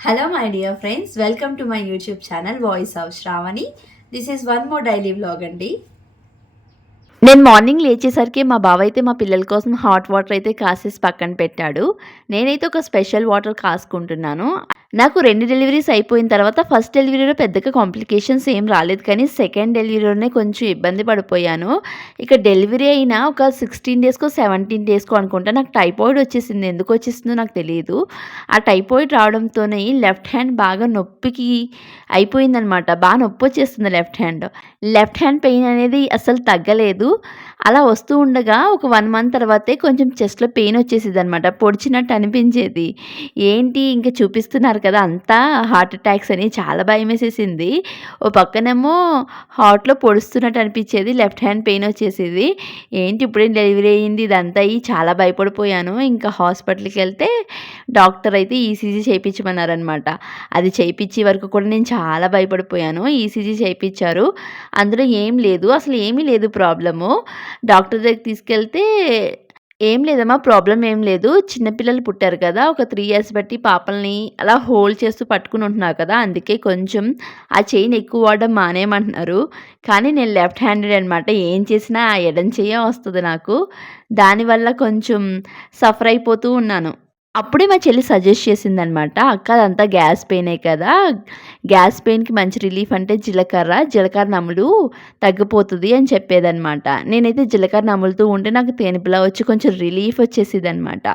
Hello, my dear friends. Welcome to my YouTube channel, Voice of Shravani. This is one more daily vlog, Andy. నేను morning లేచేసరికి మా బావ అయితే మా పిల్లల కోసం హాట్ వాటర్ అయితే కాసేసి పక్కన పెట్టాడు. నేనైతే ఒక స్పెషల్ వాటర్ కాసుకుంటున్నాను. నాకు 2 డెలివరీస్ అయిపోయిన తర్వాత ఫస్ట్ డెలివరీలో పెద్దగా కాంప్లికేషన్స్ ఏం రాలేదు. కానీ సెకండ్ డెలివరీలోనే కొంచెం ఇబ్బంది పడిపోయాను. ఇక డెలివరీ అయిన ఒక 16 డేస్‌కో, 17 డేస్‌కో అనుకుంటా నాకు టైఫాయిడ్ వచ్చేసింది. ఎందుకు వచ్చేసిందో నాకు తెలీదు. ఆ టైఫాయిడ్ రావడంతోనే లెఫ్ట్ హ్యాండ్ బాగా నొప్పికి అయిపోయిందనమాట. నొప్పొచ్చేస్తుంది left hand. Left hand pain అనేది అస్సలు తగ్గలేదు. అలా వస్తూ ఉండగా ఒక 1 మంత్ తర్వాతే కొంచెం చెస్ట్‌లో పెయిన్ వచ్చేసేదనమాట. పొడిచినట్టు అనిపించేది. ఏంటి ఇంక చూపిస్తున్నారు కదా! అంతా హార్ట్ అటాక్స్ అని చాలా భయమేసేసింది. ఓ పక్కనేమో హార్ట్‌లో పొడుస్తున్నట్టు అనిపించేది. లెఫ్ట్ హ్యాండ్ పెయిన్ వచ్చేసేది. ఏంటి ఇప్పుడే డెలివరీ అయింది ఇదంతా అయ్యి చాలా భయపడిపోయాను. ఇంకా హాస్పిటల్‌కెళ్తే డాక్టర్ అయితే ఈసీజీ చేయించమన్నారనమాట. అది చేయించే వరకు కూడా నేను చాలా భయపడిపోయాను. ఈసీజీ చేయించారు. అందులో ఏం లేదు. అసలు ఏమీ లేదు ప్రాబ్లము. డాక్టర్ దగ్గరికి తీసుకెళ్తే "ఏం లేదమ్మా ప్రాబ్లమ్ ఏం లేదు. చిన్న పిల్లలు పుట్టారు కదా! ఒక 3 ఇయర్స్ బట్టి పాపల్ని అలా హోల్డ్ చేస్తూ పట్టుకొని ఉంటున్నారు కదా! అందుకే కొంచెం ఆ చెయిన్ ఎక్కువ వాడడం మానేయమంటున్నారు." కానీ నేను లెఫ్ట్ హ్యాండెడ్ అనమాట. ఏం చేసినా ఆ ఎడమ చెయ్యే వస్తది నాకు. దానివల్ల కొంచెం సఫర్ అయిపోతూ ఉన్నాను. అప్పుడే మా చెల్లి సజెస్ట్ చేసిందనమాట. "అక్క అదంతా గ్యాస్ పెయినే కదా! గ్యాస్ పెయిన్‌కి మంచి రిలీఫ్ అంటే జీలకర్ర నములు తగ్గిపోతది" అని చెప్పేదనమాట. నేనైతే జీలకర్ర నములుతూ ఉంటే నాకు తేనిపిలా వచ్చి కొంచెం రిలీఫ్ వచ్చేసేదనమాట.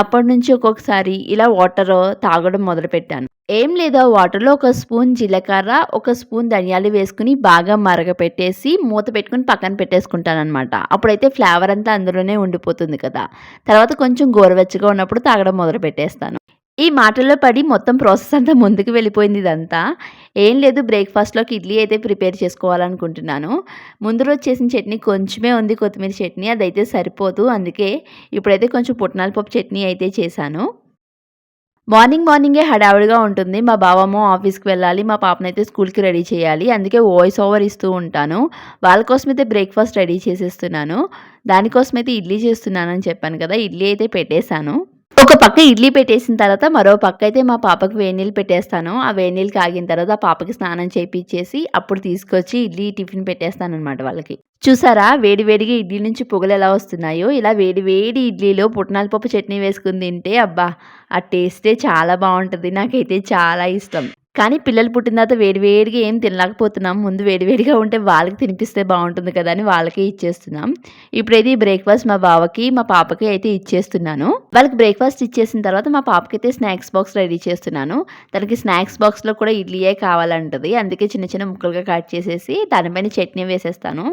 అప్పటినుంచి ఒక్కొక్కసారి ఇలా వాటర్ తాగడం మొదలుపెట్టాను. ఏం లేదు ఆ వాటర్‌లో ఒక స్పూన్ జీలకర్ర, ఒక స్పూన్ ధనియాలు వేసుకొని బాగా మరగపెట్టేసి మూత పెట్టుకొని పక్కన పెట్టేసుకుంటాననమాట. అప్పుడైతే ఫ్లేవర్ అంతా అందులోనే ఉండిపోతుంది కదా! తర్వాత కొంచెం గోరువెచ్చగా ఉన్నప్పుడు తాగడం మొదలుపెట్టేస్తాను. ఈ మాటల్లో పడి మొత్తం ప్రాసెస్ అంతా ముందుకు వెళ్ళిపోయింది ఇదంతా. ఏం లేదు బ్రేక్‌ఫాస్ట్‌లోకి ఇడ్లీ అయితే ప్రిపేర్ చేసుకోవాలనుకుంటున్నాను. ముందు రోజు చేసిన చట్నీ కొంచెమే ఉంది కొత్తిమీర చట్నీ. అదైతే సరిపోదు. అందుకే ఇప్పుడైతే కొంచెం పుట్నాల పప్పు చట్నీ అయితే చేశాను. మార్నింగే హడావిడిగా ఉంటుంది. మా బావేమో ఆఫీస్‌కి వెళ్ళాలి. మా పాపనైతే స్కూల్‌కి రెడీ చేయాలి. అందుకే వాయిస్ ఓవర్ ఇస్తూ ఉంటాను. వాళ్ళ కోసమైతే బ్రేక్‌ఫాస్ట్ రెడీ చేసేస్తున్నాను. దానికోసమైతే ఇడ్లీ చేస్తున్నానని చెప్పాను కదా! ఇడ్లీ అయితే పెట్టేశాను. ఒక పక్క ఇడ్లీ పెట్టేసిన తర్వాత మరో పక్క అయితే మా పాపకి వేడి నీళ్ళు పెట్టేస్తాను. ఆ వేడి నీళ్ళు కాగిన తర్వాత ఆ పాపకి స్నానం చేపిచ్చేసి అప్పుడు తీసుకొచ్చి ఇడ్లీ టిఫిన్ పెట్టేస్తాననమాట వాళ్ళకి. చూసారా వేడి వేడిగా ఇడ్లీ నుంచి పొగలెలా వస్తున్నాయో, ఇలా వేడి వేడి ఇడ్లీలో పుట్నాల పప్పు చట్నీ వేసుకొని తింటే అబ్బా! ఆ టేస్టే చాలా బావుంటది. నాకైతే చాలా ఇష్టం. కానీ పిల్లలు పుట్టిన తర్వాత వేడి వేడిగా ఏం తినలేకపోతున్నాం. ముందు వేడి వేడిగా ఉంటే వాళ్ళకి తినిపిస్తే బావుంటుంది కదా! అని వాళ్ళకే ఇచ్చేస్తున్నాం. ఇప్పుడైతే ఈ బ్రేక్‌ఫాస్ట్ మా బావకి, మా పాపకి అయితే ఇచ్చేస్తున్నాను. వాళ్ళకి బ్రేక్‌ఫాస్ట్ ఇచ్చేసిన తర్వాత మా పాపకైతే స్నాక్స్ బాక్స్ రెడీ చేస్తున్నాను. తనకి స్నాక్స్ బాక్స్‌లో కూడా ఇడ్లీయే కావాలంటది. అందుకే చిన్న చిన్న ముక్కలుగా కట్ చేసేసి దానిపైన చట్నీ వేసేస్తాను.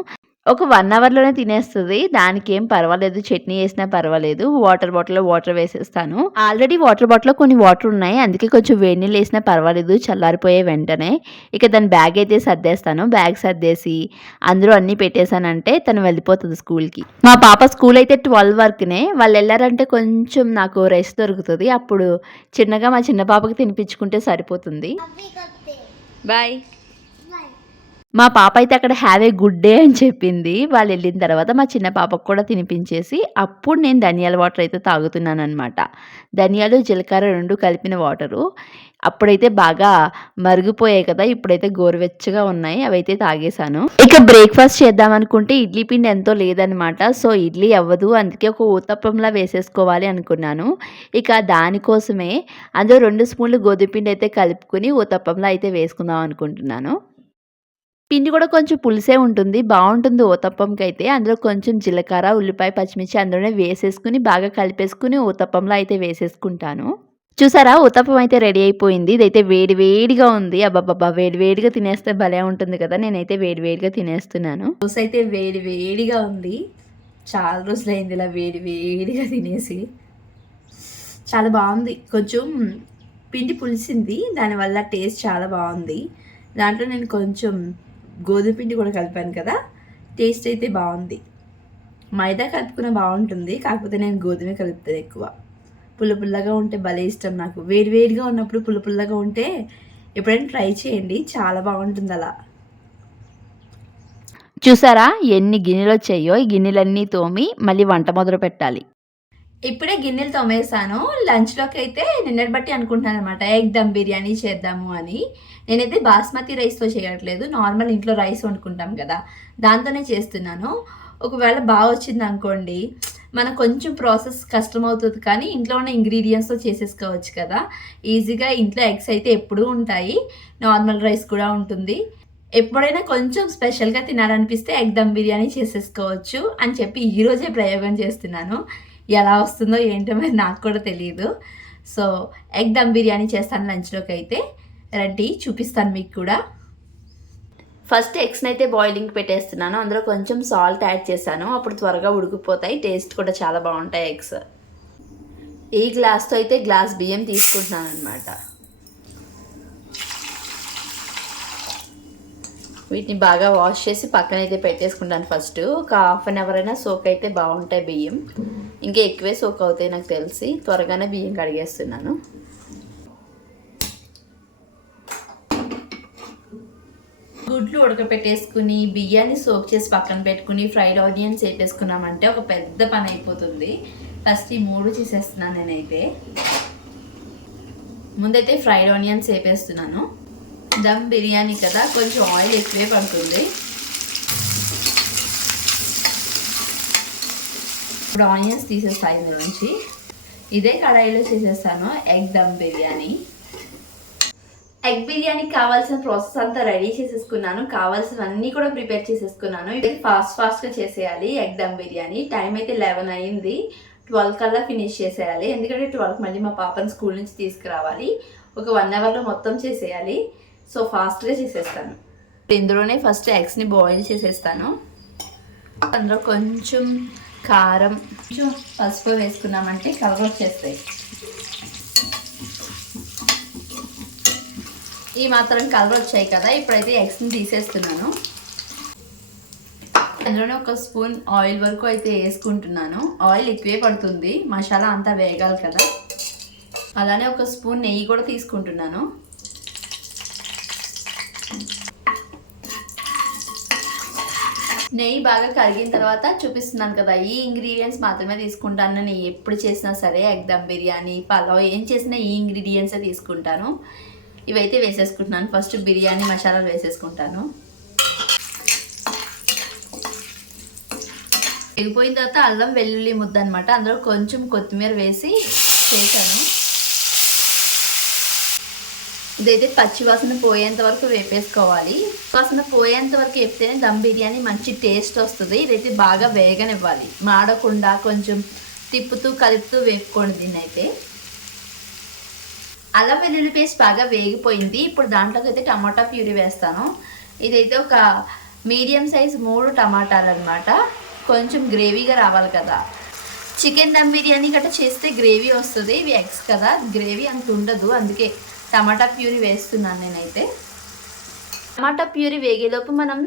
ఒక 1 అవర్‌లోనే తినేస్తది. దానికేం పర్వాలేదు. చట్నీ ఏసినా పర్వాలేదు. వాటర్ బాటిల్‌లో వాటర్ వేసేస్తాను. ఆల్రెడీ వాటర్ బాటిల్‌లో కొన్ని వాటర్ ఉన్నాయి. అందుకే కొంచెం వేడి నీళ్ళు ఏసినా పర్వాలేదు. చల్లారిపోయే వెంటనే. ఇక దాని బ్యాగ్ అయితే సర్దేస్తాను. బ్యాగ్ సర్దేసి అందులో అన్నీ పెట్టేసానంటే తను వెళ్ళిపోతది స్కూల్‌కి. మా పాప స్కూల్ అయితే 12 వరకునే. వాళ్ళెళ్లారంటే కొంచెం నాకు రెస్ట్ దొరుకుతది. అప్పుడు చిన్నగా మా చిన్న పాపకి తినిపించుకుంటే సరిపోతుంది. బాయ్. మా పాప అయితే అక్కడ హ్యావ్ ఏ గుడ్ డే అని చెప్పింది. వాళ్ళెళ్ళిన తర్వాత మా చిన్న పాపకు కూడా తినిపించేసి, అప్పుడు నేను ధనియాల వాటర్ అయితే తాగుతున్నాననమాట. ధనియాలు, జీలకర్ర 2 కలిపిన వాటరు. అప్పుడైతే బాగా మరిగిపోయాయి కదా! ఇప్పుడైతే గోరువెచ్చగా ఉన్నాయి. అవైతే తాగేశాను. ఇక బ్రేక్‌ఫాస్ట్ చేద్దామనుకుంటే ఇడ్లీ పిండి ఎంతో లేదనమాట. సో, ఇడ్లీ అవ్వదు. అందుకే ఒక ఊతప్పంలా వేసేసుకోవాలి అనుకున్నాను. ఇక దానికోసమే అందులో 2 స్పూన్లు గోధుమ పిండి అయితే కలుపుకొని ఊతప్పంలా అయితే వేసుకుందాం అనుకుంటున్నాను. పిండి కూడా కొంచెం పులిసే ఉంటుంది. బావుంటుంది ఊతప్పంకైతే. అందులో కొంచెం జీలకర్ర, ఉల్లిపాయ, పచ్చిమిర్చి అందులోనే వేసేసుకొని బాగా కలిపేసుకొని ఊతప్పంలో అయితే వేసేసుకుంటాను. చూసారా ఊతప్పం అయితే రెడీ అయిపోయింది. ఇదైతే వేడి వేడిగా ఉంది. అబ్బబ్బబ్బా! వేడి వేడిగా తినేస్తే భలే ఉంటుంది కదా! నేనైతే వేడి వేడిగా తినేస్తున్నాను. దోస అయితే వేడి వేడిగా ఉంది. చాలా రోజులైంది ఇలా వేడి వేడిగా తినేసి. చాలా బావుంది. కొంచెం పిండి పులిసింది. దానివల్ల టేస్ట్ చాలా బావుంది. దాంట్లో నేను కొంచెం గోధుమ పిండి కూడా కలిపాను కదా! టేస్ట్ అయితే బావుంది. మైదా కలుపుకున్న బావుంటుంది. కాకపోతే నేను గోధుమే కలుపుతాను ఎక్కువ. పుల్ల పుల్లగా ఉంటే భలే ఇష్టం నాకు. వేడి వేడిగా ఉన్నప్పుడు పుల్ల పుల్లగా ఉంటే ఎప్పుడైనా ట్రై చేయండి. చాలా బావుంటుంది అలా. చూసారా ఎన్ని గిన్నెలొచ్చాయో! ఈ గిన్నెలన్నీ తోమి మళ్ళీ వంట మొదలుపెట్టాలి. ఇప్పుడే గిన్నెలు తోమేసాను. లంచ్‌లోకి అయితే నిన్నటి బట్టి అనుకుంటున్నాను అనమాట. ఎగ్ దమ్ బిర్యానీ చేద్దాము అని. నేనైతే బాస్మతి రైస్‌తో చేయట్లేదు. నార్మల్ ఇంట్లో రైస్ వండుకుంటాం కదా! దాంతోనే చేస్తున్నాను. ఒకవేళ వచ్చిందనుకోండి, మనకు కొంచెం ప్రాసెస్ కష్టమవుతది కానీ ఇంట్లో ఉన్న ఇంగ్రీడియెంట్స్‌తో చేసేసుకోవచ్చు కదా! ఈజీగా ఇంట్లో ఎగ్స్ అయితే ఎప్పుడూ ఉంటాయి. నార్మల్ రైస్ కూడా ఉంటుంది. ఎప్పుడైనా కొంచెం స్పెషల్‌గా తినాలనిపిస్తే ఎగ్ దమ్ బిర్యానీ చేసేసుకోవచ్చు అని చెప్పి ఈరోజే ప్రయోగం చేస్తున్నాను. ఎలా వస్తుందో ఏంటో మరి నాకు కూడా తెలీదు. సో, ఎగ్ దమ్ బిర్యానీ చేస్తాను లంచ్‌లోకైతే. రండి చూపిస్తాను మీకు కూడా. ఫస్ట్ ఎగ్స్‌ని అయితే బాయిలింగ్‌కి పెట్టేస్తున్నాను. అందులో కొంచెం సాల్ట్ యాడ్ చేశాను. అప్పుడు త్వరగా ఉడికిపోతాయి. టేస్ట్ కూడా చాలా బాగుంటాయి ఎగ్స్. ఈ గ్లాస్‌తో అయితే గ్లాస్ బియ్యం తీసుకుంటున్నానన్నమాట. వీటిని బాగా వాష్ చేసి పక్కనైతే పెట్టేసుకుంటాను ఫస్ట్. ఒక హాఫ్ అన్ అవర్ అయినా సోక్ అయితే బాగుంటాయి బియ్యం. ఇంకా ఎక్కువే సోక్ అవుతాయి నాకు తెలిసి. త్వరగానే బియ్యం కడిగేస్తున్నాను. గుడ్లు ఉడకపెట్టేసుకుని బియ్యాన్ని సోక్ చేసి పక్కన పెట్టుకుని ఫ్రైడ్ ఆనియన్స్ వేపేసుకున్నామంటే ఒక పెద్ద పని అయిపోతుంది. ఫస్ట్ ఈ 3 చేసేస్తున్నాను నేనైతే. ముందైతే ఫ్రైడ్ ఆనియన్స్ వేపేస్తున్నాను. దమ్ బిర్యానీ కదా, కొంచెం ఆయిల్ ఎక్కువే పడుతుంది. ఇప్పుడు ఆనియన్స్ తీసేస్తాను ఇందులో నుంచి. ఇదే కడాయిలో చేసేస్తాను ఎగ్ దమ్ బిర్యానీ. ఎగ్ బిర్యానీకి కావాల్సిన ప్రాసెస్ అంతా రెడీ చేసేసుకున్నాను. కావాల్సినవన్నీ కూడా ప్రిపేర్ చేసేసుకున్నాను. ఇది ఫాస్ట్గా చేసేయాలి ఎగ్ దమ్ బిర్యానీ. టైం అయితే 11 అయింది. 12 కల్లా ఫినిష్ చేసేయాలి. ఎందుకంటే 12కి మళ్ళీ మా పాపని స్కూల్ నుంచి తీసుకురావాలి. ఒక 1 అవర్లో మొత్తం చేసేయాలి. సో ఫాస్ట్గా చేసేస్తాను. ఇందులోనే ఫస్ట్ ఎగ్స్ని బాయిల్ చేసేస్తాను. అందులో కొంచెం కారం, కొంచెం పసుపు వేసుకున్నామంటే కలర్ వచ్చేస్తాయి. ఈ మాత్రం కలర్ వచ్చాయి కదా, ఇప్పుడైతే ఎగ్స్ని తీసేస్తున్నాను. అందులోనే ఒక స్పూన్ ఆయిల్ వరకు అయితే వేసుకుంటున్నాను. ఆయిల్ ఎక్కువే పడుతుంది, మసాలా అంతా వేగాలి కదా. అలానే ఒక స్పూన్ నెయ్యి కూడా తీసుకుంటున్నాను. నెయ్యి బాగా కరిగిన తర్వాత చూపిస్తున్నాను కదా, ఈ ఇంగ్రీడియంట్స్ మాత్రమే తీసుకుంటాను. నేను ఎప్పుడు చేసినా సరే ఎగ్ దమ్ బిర్యానీ, పలావ్ ఏం చేసినా ఈ ఇంగ్రీడియంట్సే తీసుకుంటాను. ఇవైతే వేసేసుకుంటున్నాను. ఫస్ట్ బిర్యానీ మసాలాలు వేసేసుకుంటాను. ఎగిపోయిన తర్వాత అల్లం వెల్లుల్లి ముద్ద అనమాట. అందులో కొంచెం కొత్తిమీర వేసి చేశాను. ఇదైతే పచ్చివాసన పోయేంత వరకు వేపేసుకోవాలి. వాసన పోయేంత వరకు వేపితేనే దమ్ బిర్యానీ మంచి టేస్ట్ వస్తుంది. ఇదైతే బాగా వేగనివ్వాలి, మాడకుండా కొంచెం తిప్పుతూ కలుపుతూ వేపుకోండి దీన్ని అయితే. అల్లం వెల్లుల్లి పేస్ట్ బాగా వేగిపోయింది. ఇప్పుడు దాంట్లోకి అయితే టమాటా ప్యూరీ వేస్తాను. ఇదైతే ఒక మీడియం సైజ్ 3 టమాటాలు అనమాట. కొంచెం గ్రేవీగా రావాలి కదా. చికెన్ దమ్ బిర్యానీ గట్రా చేస్తే గ్రేవీ వస్తుంది. ఇవి ఎగ్స్ కదా, గ్రేవీ అంత ఉండదు. అందుకే టమాటా ప్యూరీ వేస్తున్నాను నేనైతే. టమాటా ప్యూరీ వేగేలోపు మనం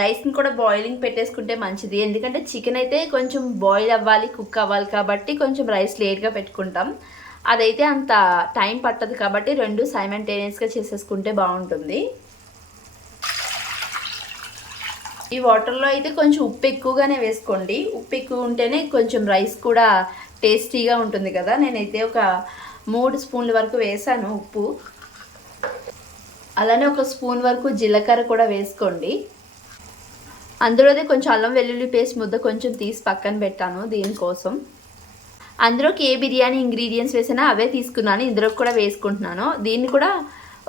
రైస్ని కూడా బాయిలింగ్ పెట్టేసుకుంటే మంచిది. ఎందుకంటే చికెన్ అయితే కొంచెం బాయిల్ అవ్వాలి, కుక్ అవ్వాలి కాబట్టి కొంచెం రైస్ లేట్గా పెట్టుకుంటాం. అదైతే అంత టైం పట్టదు కాబట్టి 2 సైమల్టేనియస్గా చేసేసుకుంటే బాగుంటుంది. ఈ వాటర్లో అయితే కొంచెం ఉప్పు ఎక్కువగానే వేసుకోండి. ఉప్పు ఎక్కువ ఉంటేనే కొంచెం రైస్ కూడా టేస్టీగా ఉంటుంది కదా. నేనైతే ఒక 3 స్పూన్ల వరకు వేసాను ఉప్పు. అలానే ఒక స్పూన్ వరకు జీలకర్ర కూడా వేసుకోండి. అందులోనే కొంచెం అల్లం వెల్లుల్లి పేస్ట్ ముద్ద కొంచెం తీసి పక్కన పెట్టాను దీనికోసం. అందులోకి ఏ బిర్యానీ ఇంగ్రీడియంట్స్ వేసినా అవే తీసుకున్నాను. ఇందులోకి కూడా వేసుకుంటున్నాను. దీన్ని కూడా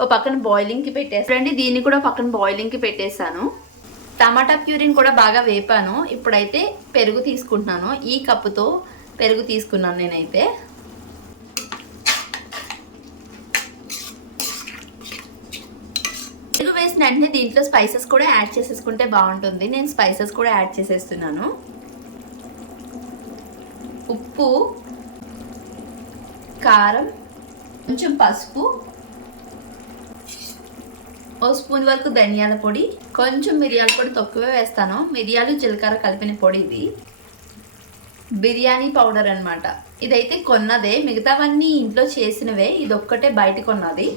ఓ పక్కన బాయిలింగ్కి పెట్టేసాను. దీన్ని కూడా పక్కన బాయిలింగ్కి పెట్టేశాను. టమాటా ప్యూరీని కూడా బాగా వేపాను. ఇప్పుడైతే పెరుగు తీసుకుంటున్నాను. ఈ కప్పుతో పెరుగు తీసుకున్నాను నేనైతే. పెరుగు వేసిన వెంటనే దీంట్లో స్పైసెస్ కూడా యాడ్ చేసేసుకుంటే బాగుంటుంది. నేను స్పైసెస్ కూడా యాడ్ చేసేస్తున్నాను. ఉప్పు, కారం, కొంచెం పసుపు, ఓ స్పూన్ వరకు ధనియాల పొడి, కొంచెం మిరియాల పొడి తక్కువే వేస్తాను. మిరియాలు జీలకర్ర కలిపిన పొడి ఇది. బిర్యానీ పౌడర్ అనమాట. ఇదైతే కొన్నదే, మిగతావన్నీ ఇంట్లో చేసినవే. ఇది ఒక్కటే బయట కొన్నది.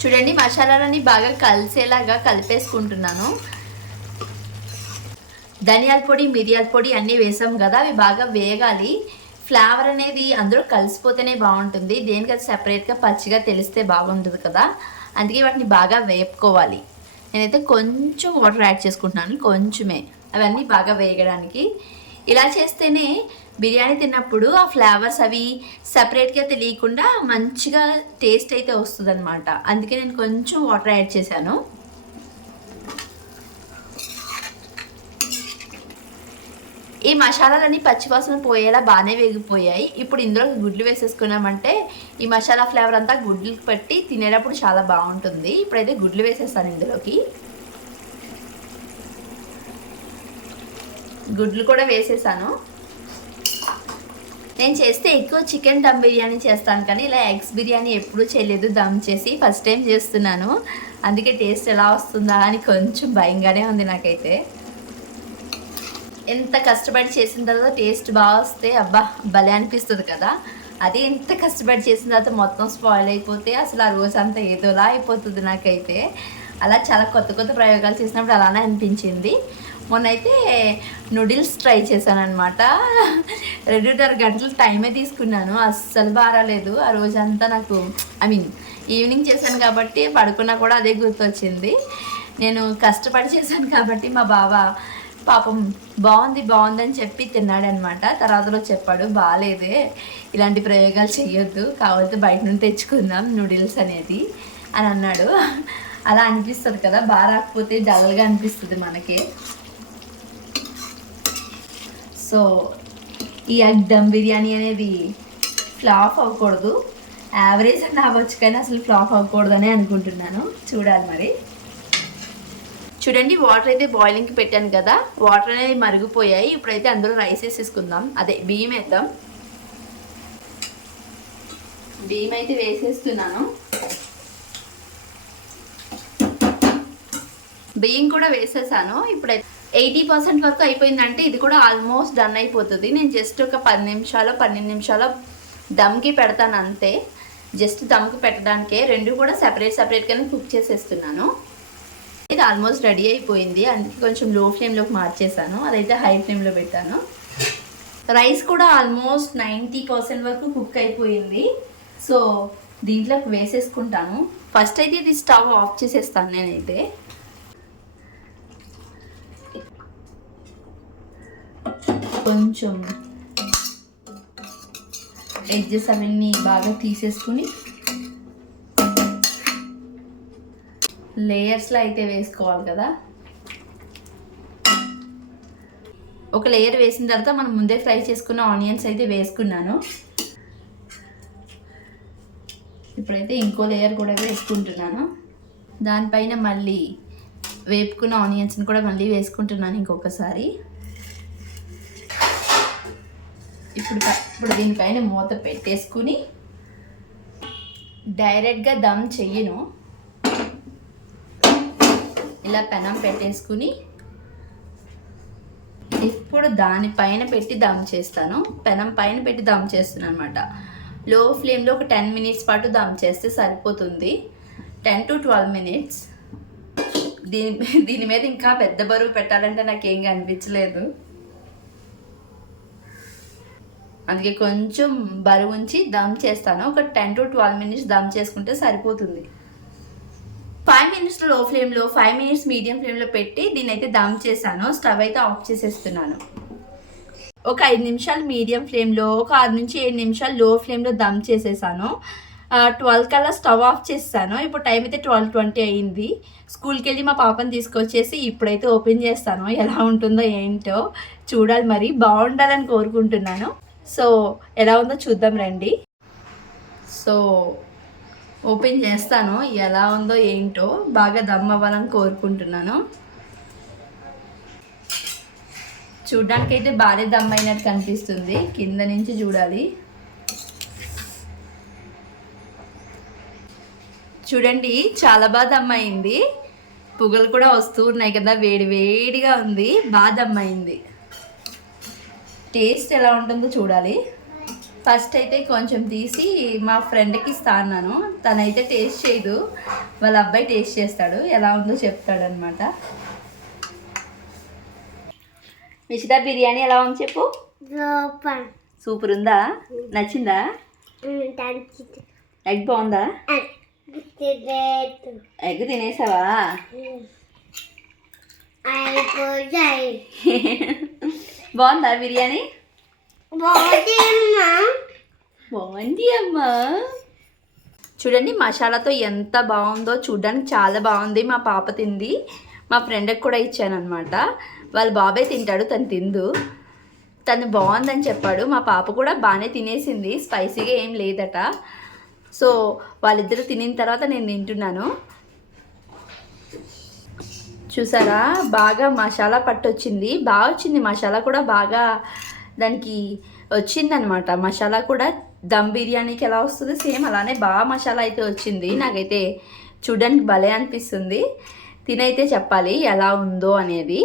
చూడండి, మసాలాలన్నీ బాగా కలిసేలాగా కలిపేసుకుంటున్నాను. ధనియాల పొడి, మిరియాల పొడి అన్నీ వేసాం కదా, అవి బాగా వేగాలి. ఫ్లేవర్ అనేది అందులో కలిసిపోతేనే బాగుంటుంది. దేనికి అది సెపరేట్గా పచ్చిగా తెలిస్తే బాగుంటుంది కదా, అందుకే వాటిని బాగా వేపుకోవాలి. నేనైతే కొంచెం వాటర్ యాడ్ చేసుకుంటున్నాను, కొంచెమే, అవన్నీ బాగా వేగడానికి. ఇలా చేస్తేనే బిర్యానీ తిన్నప్పుడు ఆ ఫ్లేవర్స్ అవి సపరేట్గా తెలియకుండా మంచిగా టేస్ట్ అయితే వస్తుంది అనమాట. అందుకే నేను కొంచెం వాటర్ యాడ్ చేశాను. ఈ మసాలాలన్నీ పచ్చివాసన పోయేలా బాగానే వేగిపోయాయి. ఇప్పుడు ఇందులో గుడ్లు వేసేసుకున్నామంటే ఈ మసాలా ఫ్లేవర్ అంతా గుడ్లకు పెట్టి తినేటప్పుడు చాలా బాగుంటుంది. ఇప్పుడైతే గుడ్లు వేసేస్తాను ఇందులోకి. గుడ్లు కూడా వేసేసాను. నేను చేస్తే ఎక్కువ చికెన్ దమ్ బిర్యానీ చేస్తాను, కానీ ఇలా ఎగ్స్ బిర్యానీ ఎప్పుడూ చేయలేదు దమ్ చేసి. ఫస్ట్ టైం చేస్తున్నాను, అందుకే టేస్ట్ ఎలా వస్తుందా అని కొంచెం భయంగానే ఉంది నాకైతే. ఎంత కష్టపడి చేసిన తర్వాత టేస్ట్ బాగా వస్తే అబ్బా భలే అనిపిస్తుంది కదా. అదే ఎంత కష్టపడి చేసిన తర్వాత మొత్తం స్పాయిల్ అయిపోతే అసలు ఆ రోజంతా ఏదోలా అయిపోతుంది నాకైతే. అలా చాలా కొత్త కొత్త ప్రయోగాలు చేసినప్పుడు అలానే అనిపించింది. మొన్నైతే నూడిల్స్ ట్రై చేశాను అనమాట. 2.5 గంటలు టైమే తీసుకున్నాను, అస్సలు బారాలేదు. ఆ రోజంతా నాకు ఈవినింగ్ చేశాను కాబట్టి పడుకున్నా కూడా అదే గుర్తొచ్చింది. నేను కష్టపడి చేశాను కాబట్టి మా బావ పాపం బాగుందని చెప్పి తిన్నాడనమాట. తర్వాత చెప్పాడు, బాగాలేదే, ఇలాంటి ప్రయోగాలు చెయ్యొద్దు, కావాలంటే బయట నుండి తెచ్చుకుందాం నూడిల్స్ అనేది అని అన్నాడు. అలా అనిపిస్తుంది కదా, బాగా రాకపోతే డల్గా అనిపిస్తుంది మనకి. సో ఈ ఎగ్ దమ్ బిర్యానీ అనేది ఫ్లాప్ అవ్వకూడదు, యావరేజ్ అని అవ్వచ్చు, కానీ అసలు ఫ్లాప్ అవ్వకూడదని అనుకుంటున్నాను. చూడాలి మరి. చూడండి, వాటర్ అయితే బాయిలింగ్కి పెట్టాను కదా, వాటర్ అనేది మరిగిపోయాయి. ఇప్పుడైతే అందులో రైస్ వేసేసుకుందాం, అదే బియ్యం వేద్దాం. బియ్యం అయితే వేసేస్తున్నాను. బియ్యం కూడా వేసేసాను. ఇప్పుడైతే 80% వరకు అయిపోయిందంటే ఇది కూడా ఆల్మోస్ట్ డన్ అయిపోతుంది. నేను జస్ట్ ఒక 10 నిమిషాలు 12 నిమిషాలు దమ్కి పెడతాను అంతే. జస్ట్ దమ్కి పెట్టడానికే, రెండు కూడా సపరేట్గానే కుక్ చేసేస్తున్నాను. ఇది ఆల్మోస్ట్ రెడీ అయిపోయింది, అందుకే కొంచెం లో ఫ్లేమ్లోకి మార్చేసాను. అదైతే హై ఫ్లేమ్లో పెట్టాను. రైస్ కూడా ఆల్మోస్ట్ 90% వరకు కుక్ అయిపోయింది. సో దీంట్లోకి వేసేసుకుంటాను. ఫస్ట్ అయితే ఇది స్టవ్ ఆఫ్ చేసేస్తాను నేనైతే. కొంచెం ఎడ్జెస్ అవన్నీ బాగా తీసేసుకుని లేయర్స్లో అయితే వేసుకోవాలి కదా. ఒక లేయర్ వేసిన తర్వాత మనం ముందే ఫ్రై చేసుకున్న ఆనియన్స్ అయితే వేసుకున్నాను. ఇప్పుడైతే ఇంకో లేయర్ కూడా వేసుకుంటున్నాను. దానిపైన మళ్ళీ వేపుకున్న ఆనియన్స్ని కూడా మళ్ళీ వేసుకుంటున్నాను ఇంకొకసారి. ఇప్పుడు దీనిపైన మూత పెట్టేసుకుని డైరెక్ట్గా దమ్ చెయ్యను, ఇలా పెనం పెట్టేసుకుని ఇప్పుడు దానిపైన పెట్టి దమ్ చేస్తాను. పెనం పైన పెట్టి దమ్ చేస్తున్నాను అనమాట. లో ఫ్లేమ్లో ఒక 10 మినిట్స్ పాటు దమ్ చేస్తే సరిపోతుంది, 10 to 12 మినిట్స్. దీని మీద ఇంకా పెద్ద బరువు పెట్టాలంటే నాకేం అనిపించలేదు, అందుకే కొంచెం బరువు ఉంచి దమ్ చేస్తాను. ఒక 10 to 12 మినిట్స్ దమ్ చేసుకుంటే సరిపోతుంది. 5 మినిట్స్ లో ఫ్లేమ్లో, 5 మినిట్స్ మీడియం ఫ్లేమ్లో పెట్టి దీన్ని అయితే దమ్ చేశాను. స్టవ్ అయితే ఆఫ్ చేసేస్తున్నాను. ఒక 5 నిమిషాలు మీడియం ఫ్లేమ్లో, ఒక 6 నుంచి 7 నిమిషాలు లో ఫ్లేమ్లో దమ్ చేసేసాను. 12 కల్లా స్టవ్ ఆఫ్ చేస్తాను. ఇప్పుడు టైం అయితే 12:20 అయింది. స్కూల్కి వెళ్ళి మా పాపని తీసుకొచ్చేసి ఇప్పుడైతే ఓపెన్ చేస్తాను. ఎలా ఉంటుందో ఏంటో చూడాలి, మరి బాగుండాలని కోరుకుంటున్నాను. సో ఎలా ఉందో చూద్దాం రండి. సో ఓపెన్ చేస్తాను, ఎలా ఉందో ఏంటో, బాగా దమ్ అవ్వాలని కోరుకుంటున్నాను. చూడ్డానికైతే బాగానే దమ్ అయినట్టు కనిపిస్తుంది, కింద నుంచి చూడాలి. చూడండి, చాలా బాగా దమ్ అయింది. పొగలు కూడా వస్తూ ఉన్నాయి కదా, వేడిగా ఉంది, బాగా దమ్ అయింది. టేస్ట్ ఎలా ఉంటుందో చూడాలి. ఫస్ట్ అయితే కొంచెం తీసి మా ఫ్రెండ్కి ఇస్తాను. తనైతే టేస్ట్ చేయదు, వాళ్ళ అబ్బాయి టేస్ట్ చేస్తాడు, ఎలా ఉందో చెప్తాడనమాట. మిషితా బిర్యానీ ఎలా ఉంది చెప్పు. సూపర్ ఉందా? నచ్చిందా? ఎగ్ బాగుందా? ఎగ్ తినేసావా? బాగుందా బిర్యానీ? బాగుంది అమ్మా. చూడండి మసాలాతో ఎంత బాగుందో, చూడడానికి చాలా బాగుంది. మా పాప తింది, మా ఫ్రెండ్కి కూడా ఇచ్చాను అనమాట. వాళ్ళ బాబాయ్ తింటాడు, తను తిందు. తను బాగుందని చెప్పాడు. మా పాప కూడా బాగానే తినేసింది, స్పైసీగా ఏం లేదట. సో వాళ్ళిద్దరూ తినిన తర్వాత నేను తింటున్నాను. చూసారా బాగా మసాలా పట్టొచ్చింది, బాగా వచ్చింది. మసాలా కూడా బాగా దానికి వచ్చిందనమాట. మసాలా కూడా దమ్ బిర్యానీకి ఎలా వస్తుంది సేమ్ అలానే బాగా మసాలా అయితే వచ్చింది. నాకైతే చూడడానికి భలే అనిపిస్తుంది. తినైతే చెప్పాలి ఎలా ఉందో అనేది.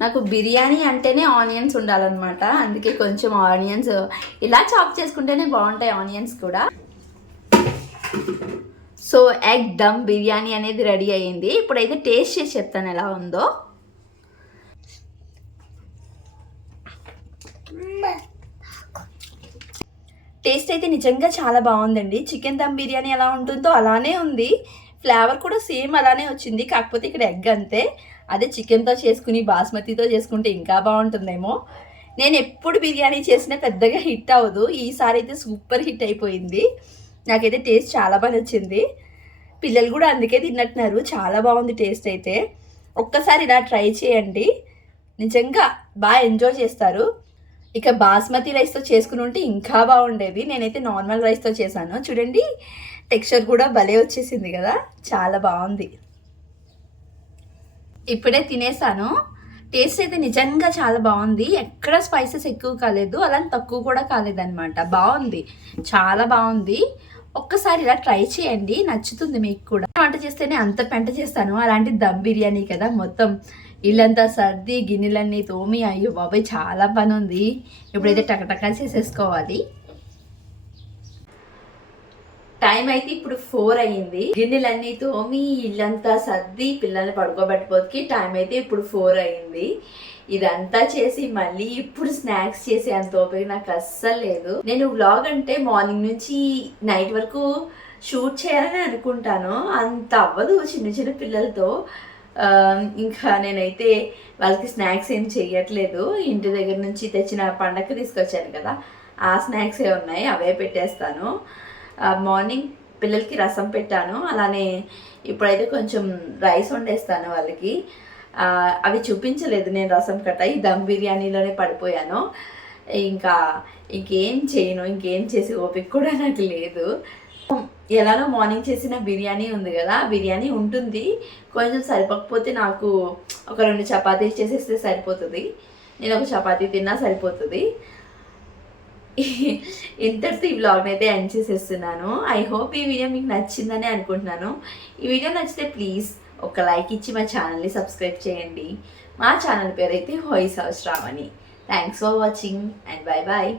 నాకు బిర్యానీ అంటేనే ఆనియన్స్ ఉండాలన్నమాట, అందుకే కొంచెం ఆనియన్స్ ఇలా చాప్ చేసుకుంటేనే బాగుంటాయి ఆనియన్స్ కూడా. సో ఎగ్ దమ్ బిర్యానీ అనేది రెడీ అయ్యింది. ఇప్పుడైతే టేస్ట్ చేసి చెప్తాను ఎలా ఉందో. టేస్ట్ అయితే నిజంగా చాలా బాగుందండి. చికెన్ దమ్ బిర్యానీ ఎలా ఉంటుందో అలానే ఉంది. ఫ్లేవర్ కూడా సేమ్ అలానే వచ్చింది, కాకపోతే ఇక్కడ ఎగ్ అంతే. అదే చికెన్తో చేసుకుని బాస్మతితో చేసుకుంటే ఇంకా బాగుంటుందేమో. నేను ఎప్పుడు బిర్యానీ చేసినా పెద్దగా హిట్ అవ్వదు, ఈసారి అయితే సూపర్ హిట్ అయిపోయింది. నాకైతే టేస్ట్ చాలా బాగా నచ్చింది. పిల్లలు కూడా అందుకే తిన్నట్టున్నారు. చాలా బాగుంది టేస్ట్ అయితే. ఒక్కసారి ఇలా ట్రై చేయండి, నిజంగా బాగా ఎంజాయ్ చేస్తారు. ఇక బాస్మతి రైస్తో చేసుకుని ఉంటే ఇంకా బాగుండేది. నేనైతే నార్మల్ రైస్తో చేశాను. చూడండి టెక్స్చర్ కూడా భలే వచ్చేసింది కదా, చాలా బాగుంది. ఇప్పుడే తినేసాను. టేస్ట్ అయితే నిజంగా చాలా బాగుంది. ఎక్కడ స్పైసెస్ ఎక్కువ కాలేదు, అలా తక్కువ కూడా కాలేదన్నమాట. బాగుంది, చాలా బాగుంది. ఒక్కసారి ఇలా ట్రై చేయండి, నచ్చుతుంది మీకు కూడా. వంట చేస్తేనే అంత పెంట చేస్తాను, అలాంటి దమ్ బిర్యానీ కదా మొత్తం ఇల్లంతా సర్ది గిన్నెలన్నీ తోమి, అయ్యో బాబాయ్ చాలా పని ఉంది. ఇప్పుడైతే టకటకా చేసేసుకోవాలి. టైం అయితే ఇప్పుడు 4 అయ్యింది. గిన్నెలన్నీ తోమి ఇల్లంతా సర్ది పిల్లల్ని పడుకోబెట్టుకోవడానికి టైం అయితే ఇప్పుడు 4 అయ్యింది. ఇదంతా చేసి మళ్ళీ ఇప్పుడు స్నాక్స్ చేసే అంత ఓపిక నాకు అస్సలు లేదు. నేను వ్లాగ్ అంటే మార్నింగ్ నుంచి నైట్ వరకు షూట్ చేయాలని అనుకుంటాను, అంత అవ్వదు చిన్న చిన్న పిల్లలతో. ఇంకా నేనైతే వాళ్ళకి స్నాక్స్ ఏం చెయ్యట్లేదు. ఇంటి దగ్గర నుంచి తెచ్చిన పండగకి తీసుకొచ్చాను కదా, ఆ స్నాక్స్ ఏ ఉన్నాయి, అవే పెట్టేస్తాను. మార్నింగ్ పిల్లలకి రసం పెట్టాను, అలానే ఇప్పుడైతే కొంచెం రైస్ వండేస్తాను వాళ్ళకి. అవి చూపించలేదు నేను రసం కట్ట, ఈ దమ్ బిర్యానీలోనే పడిపోయాను. ఇంకేం చేయను, ఇంకేం చేసి ఓపిక కూడా నాకు లేదు. ఎలానో మార్నింగ్ చేసిన బిర్యానీ ఉంది కదా, బిర్యానీ ఉంటుంది. కొంచెం సరిపోకపోతే నాకు ఒక 2 చపాతీలు చేసేస్తే సరిపోతుంది. నేను ఒక చపాతీ తిన్నా సరిపోతుంది. ఇంతటితో ఈ వ్లాగ్ని అయితే ఎండ్ చేసేస్తున్నాను. ఐ హోప్ ఈ వీడియో మీకు నచ్చిందని అనుకుంటున్నాను. ఈ వీడియో నచ్చితే ప్లీజ్ ఒక లైక్ ఇచ్చి మా ఛానల్ని సబ్స్క్రైబ్ చేయండి. మా ఛానల్ పేరు అయితే Voice House Sravani. Thanks for watching and bye bye.